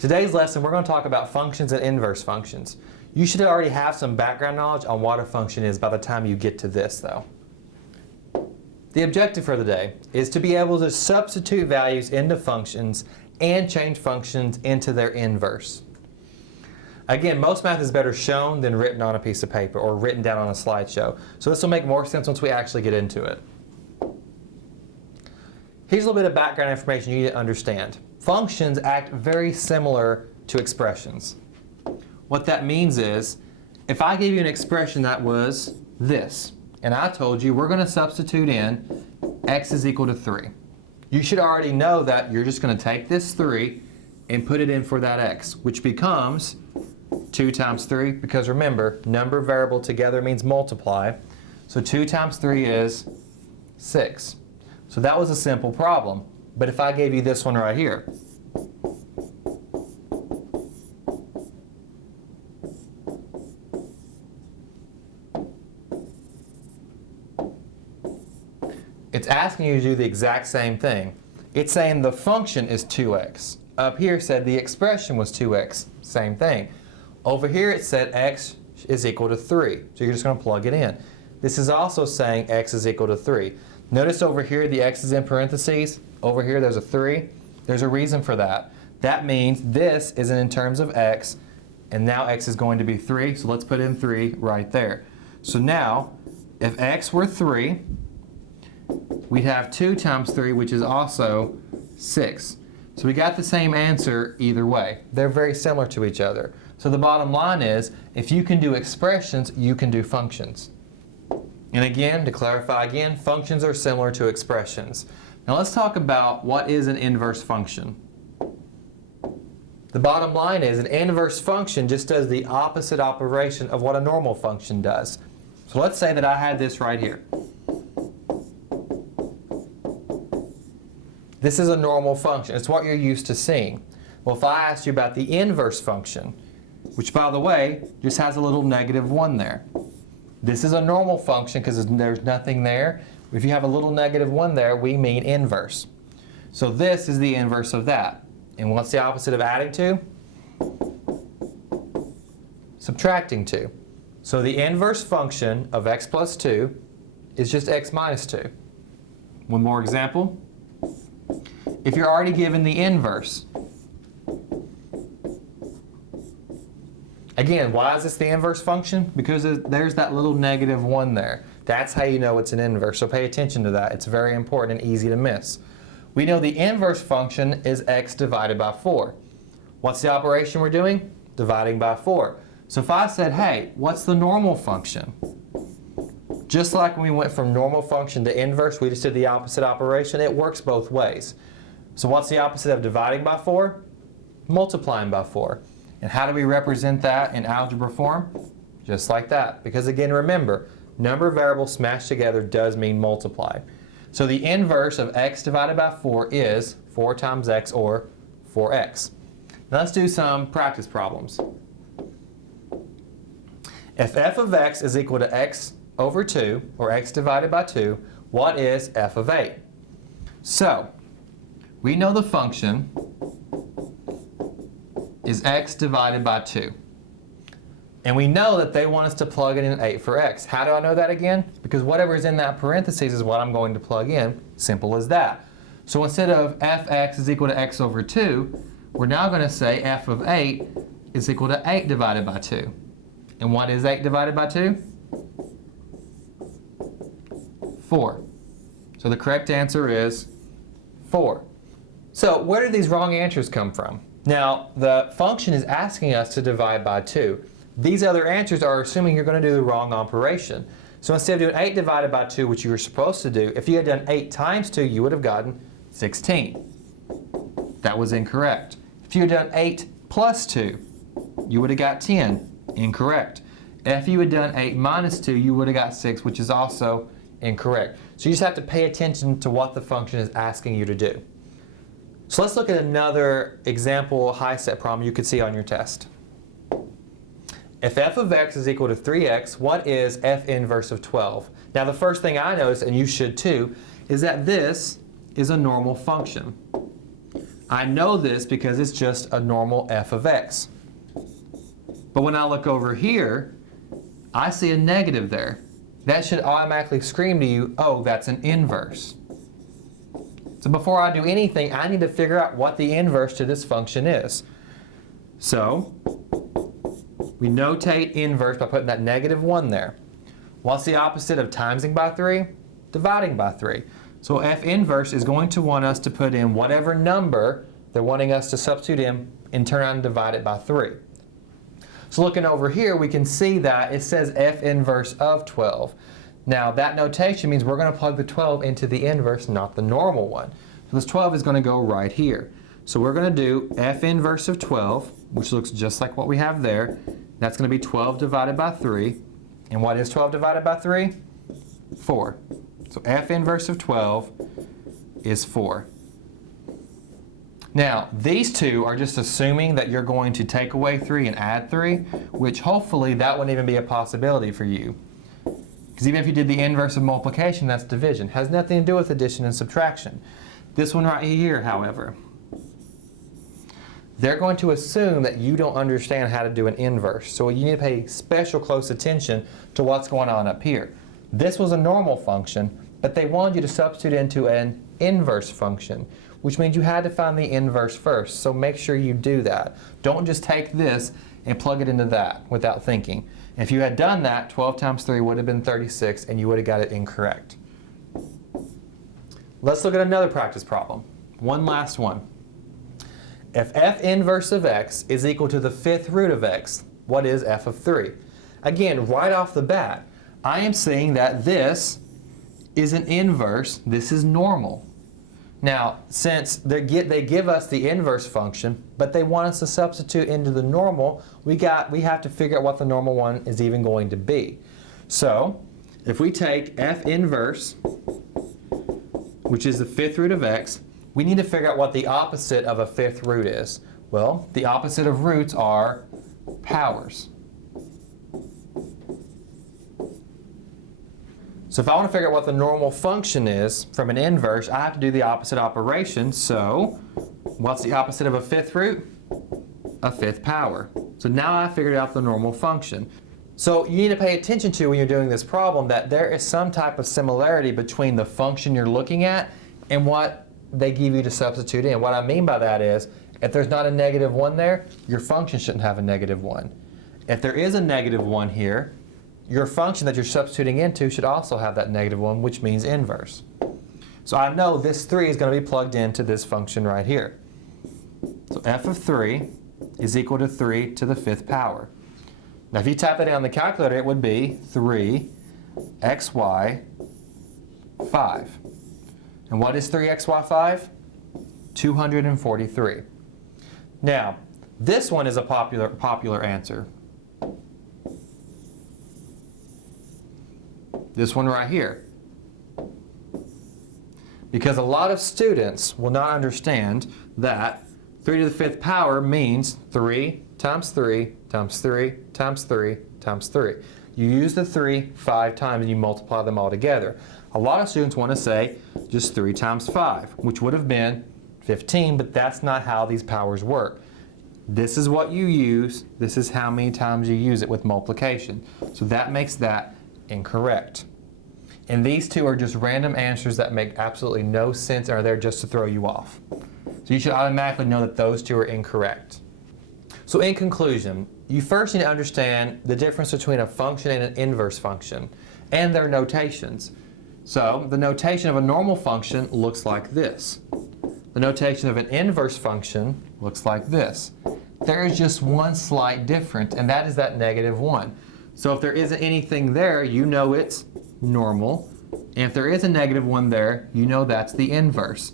Today's lesson, we're going to talk about functions and inverse functions. You should already have some background knowledge on what a function is by the time you get to this, though. The objective for the day is to be able to substitute values into functions and change functions into their inverse. Again, most math is better shown than written on a piece of paper or written down on a slideshow. So this will make more sense once we actually get into it. Here's a little bit of background information you need to understand. Functions act very similar to expressions. What that means is, if I gave you an expression that was this, and I told you we're going to substitute in x is equal to 3. You should already know that you're just going to take this 3 and put it in for that x, which becomes 2 times 3, because remember, number variable together means multiply. So 2 times 3 is 6. So that was a simple problem. But if I gave you this one right here, it's asking you to do the exact same thing. It's saying the function is 2x. Up here said the expression was 2x. Same thing. Over here it said x is equal to 3. So you're just going to plug it in. This is also saying x is equal to 3. Notice over here the x is in parentheses. Over here there's a 3. There's a reason for that. That means this isn't in terms of x, and now x is going to be 3. So let's put in 3 right there. So now, if x were 3, we'd have 2 times 3, which is also 6. So we got the same answer either way. They're very similar to each other. So the bottom line is, if you can do expressions, you can do functions. And again, to clarify again, functions are similar to expressions. Now let's talk about what is an inverse function. The bottom line is an inverse function just does the opposite operation of what a normal function does. So let's say that I had this right here. This is a normal function. It's what you're used to seeing. Well, if I asked you about the inverse function, which by the way, just has a little -1 there. This is a normal function because there's nothing there. If you have a little -1 there, we mean inverse. So this is the inverse of that. And what's the opposite of adding to? Subtracting 2. So the inverse function of x plus 2 is just x minus 2. One more example. If you're already given the inverse, again, why is this the inverse function? Because there's that little -1 there. That's how you know it's an inverse. So pay attention to that. It's very important and easy to miss. We know the inverse function is x divided by 4. What's the operation we're doing? Dividing by 4. So if I said, hey, what's the normal function? Just like when we went from normal function to inverse, we just did the opposite operation. It works both ways. So what's the opposite of dividing by 4? Multiplying by 4. And how do we represent that in algebra form? Just like that. Because again, remember, number variables smashed together does mean multiply. So the inverse of x divided by 4 is 4 times x, or 4x. Now let's do some practice problems. If f of x is equal to x over 2, or x divided by 2, what is f of 8? So, we know the function is x divided by 2. And we know that they want us to plug in an 8 for x. How do I know that again? Because whatever is in that parentheses is what I'm going to plug in. Simple as that. So instead of fx is equal to x over 2, we're now going to say f of 8 is equal to 8 divided by 2. And what is 8 divided by 2? 4. So the correct answer is 4. So where did these wrong answers come from? Now, the function is asking us to divide by 2. These other answers are assuming you're going to do the wrong operation. So instead of doing 8 divided by 2, which you were supposed to do, if you had done 8 times 2, you would have gotten 16. That was incorrect. If you had done 8 plus 2, you would have got 10. Incorrect. If you had done 8 minus 2, you would have got 6, which is also incorrect. So you just have to pay attention to what the function is asking you to do. So let's look at another example high-set problem you could see on your test. If f of x is equal to 3x, what is f inverse of 12? Now the first thing I notice, and you should too, is that this is a normal function. I know this because it's just a normal f of x. But when I look over here, I see a negative there. That should automatically scream to you, oh, that's an inverse. So before I do anything, I need to figure out what the inverse to this function is. So we notate inverse by putting that -1 there. What's the opposite of timesing by 3? Dividing by 3. So f inverse is going to want us to put in whatever number they're wanting us to substitute in and turn around and divide it by 3. So looking over here, we can see that it says f inverse of 12. Now that notation means we're going to plug the 12 into the inverse, not the normal one. So this 12 is going to go right here. So we're going to do f inverse of 12, which looks just like what we have there. That's going to be 12 divided by 3. And what is 12 divided by 3? 4. So f inverse of 12 is 4. Now, these two are just assuming that you're going to take away 3 and add 3, which hopefully that wouldn't even be a possibility for you. Because even if you did the inverse of multiplication, that's division. It has nothing to do with addition and subtraction. This one right here, however, they're going to assume that you don't understand how to do an inverse. So you need to pay special close attention to what's going on up here. This was a normal function, but they wanted you to substitute into an inverse function, which means you had to find the inverse first. So make sure you do that. Don't just take this and plug it into that without thinking. If you had done that, 12 times 3 would have been 36, and you would have got it incorrect. Let's look at another practice problem. One last one. If f inverse of x is equal to the 5th root of x, what is f of 3? Again, right off the bat, I am saying that this is an inverse, this is normal. Now, since they give us the inverse function, but they want us to substitute into the normal, we have to figure out what the normal one is even going to be. So, if we take f inverse, which is the 5th root of x, we need to figure out what the opposite of a 5th root is. Well, the opposite of roots are powers. So if I want to figure out what the normal function is from an inverse, I have to do the opposite operation. So what's the opposite of a 5th root? A 5th power. So now I figured out the normal function. So you need to pay attention to when you're doing this problem that there is some type of similarity between the function you're looking at and what they give you to substitute in. What I mean by that is, if there's not a -1 there, your function shouldn't have a -1. If there is a -1 here, your function that you're substituting into should also have that -1, which means inverse. So I know this 3 is going to be plugged into this function right here. So f of 3 is equal to 3 to the 5th power. Now if you type that in on the calculator, it would be 3xy 5. And what is 3xy5? 243. Now, this one is a popular answer. This one right here. Because a lot of students will not understand that 3 to the 5th power means 3 times 3 times 3 times 3 times 3. You use the 3 5 times and you multiply them all together. A lot of students want to say just 3 times 5, which would have been 15, but that's not how these powers work. This is what you use, this is how many times you use it with multiplication. So that makes that incorrect. And these two are just random answers that make absolutely no sense and are there just to throw you off. So you should automatically know that those two are incorrect. So in conclusion, you first need to understand the difference between a function and an inverse function and their notations. So the notation of a normal function looks like this. The notation of an inverse function looks like this. There is just one slight difference, and that is that -1. So if there isn't anything there, you know it's normal. And if there is a -1 there, you know that's the inverse.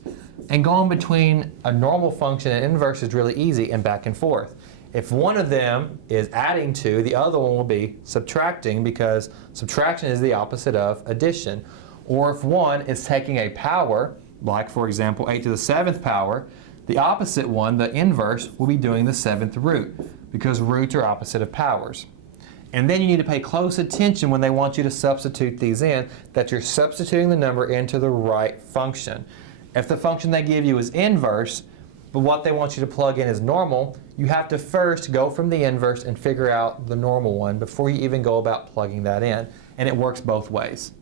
And going between a normal function and inverse is really easy and back and forth. If one of them is adding to, the other one will be subtracting because subtraction is the opposite of addition. Or if one is taking a power, like for example 8 to the 7th power, the opposite one, the inverse, will be doing the 7th root because roots are opposite of powers. And then you need to pay close attention when they want you to substitute these in, that you're substituting the number into the right function. If the function they give you is inverse, but what they want you to plug in is normal, you have to first go from the inverse and figure out the normal one before you even go about plugging that in. And it works both ways.